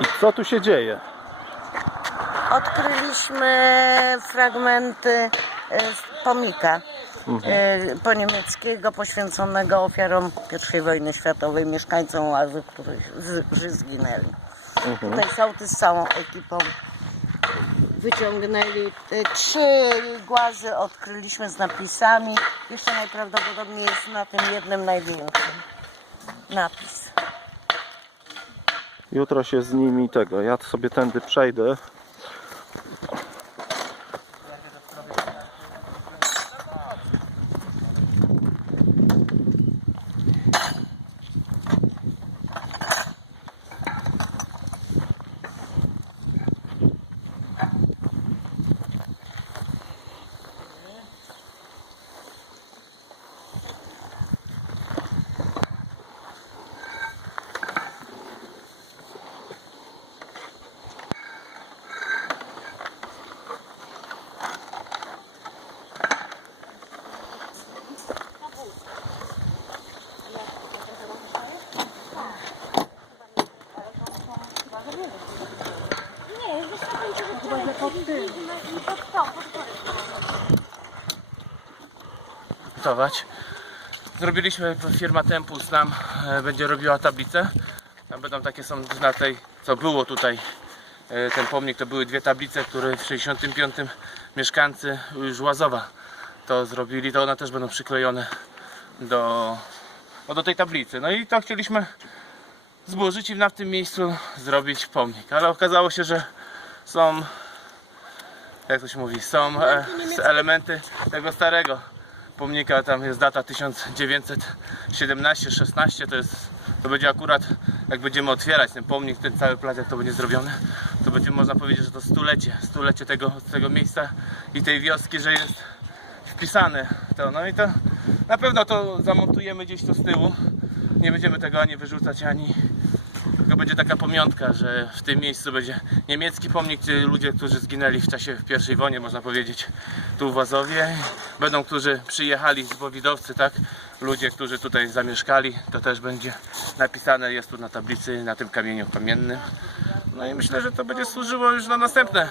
I co tu się dzieje? Odkryliśmy fragmenty e, z pomnika e, po niemieckiego poświęconego ofiarom I wojny światowej, mieszkańcom Łazy, którzy zginęli. Tutaj sołtys z całą ekipą wyciągnęli e, trzy głazy, odkryliśmy z napisami. Jeszcze najprawdopodobniej jest na tym jednym największym napis. Jutro się z nimi tego. Ja sobie tędy przejdę. Montować. Zrobiliśmy, firma Tempus nam e, będzie robiła tablicę. Tam będą takie są na tej, co było tutaj, e, ten pomnik, to były dwie tablice, które w 65 mieszkańcy już Łazowa to zrobili, to one też będą przyklejone do, no do tej tablicy. No i to chcieliśmy zburzyć i na tym miejscu zrobić pomnik, ale okazało się, że są jak to się mówi, są e, elementy tego starego pomnika, tam jest data 1917-16, to jest, to będzie akurat, jak będziemy otwierać ten pomnik, ten cały plac, jak to będzie zrobione, to będzie można powiedzieć, że to stulecie, stulecie tego, tego miejsca i tej wioski, że jest wpisane to, no i to na pewno to zamontujemy gdzieś tu z tyłu, nie będziemy tego ani wyrzucać, ani tylko będzie taka pamiątka, że w tym miejscu będzie niemiecki pomnik, gdzie ludzie, którzy zginęli w czasie I wojny, można powiedzieć, tu w Łazowie. Będą, którzy przyjechali z Bowidowcy, tak? Ludzie, którzy tutaj zamieszkali, to też będzie napisane, jest tu na tablicy, na tym kamieniu kamiennym. No i myślę, że to będzie służyło już na następne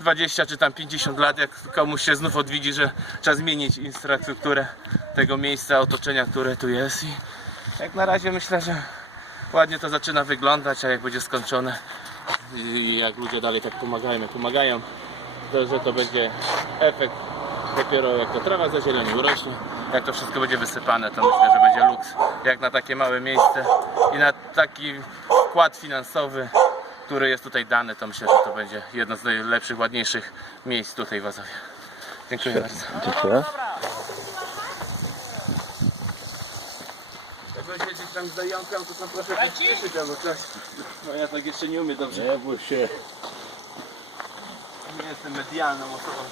20 czy tam 50 lat, jak komuś się znów odwiedzi, że trzeba zmienić infrastrukturę tego miejsca, otoczenia, które tu jest. I jak na razie myślę, że ładnie to zaczyna wyglądać, a jak będzie skończone i jak ludzie dalej tak pomagają, pomagają, to, że to będzie efekt dopiero jak to trawa zazieleni urośnie, jak to wszystko będzie wysypane, to myślę, że będzie luks jak na takie małe miejsce i na taki wkład finansowy, który jest tutaj dany, to myślę, że to będzie jedno z najlepszych, ładniejszych miejsc tutaj w Azowie. Dziękuję bardzo. Dziękuję. Jak będziecie tam z zająkiem, to tam proszę przyspieszyć albo coś. No ja tak jeszcze nie umiem dobrze. Nie bój się. Nie jestem medialną osobą.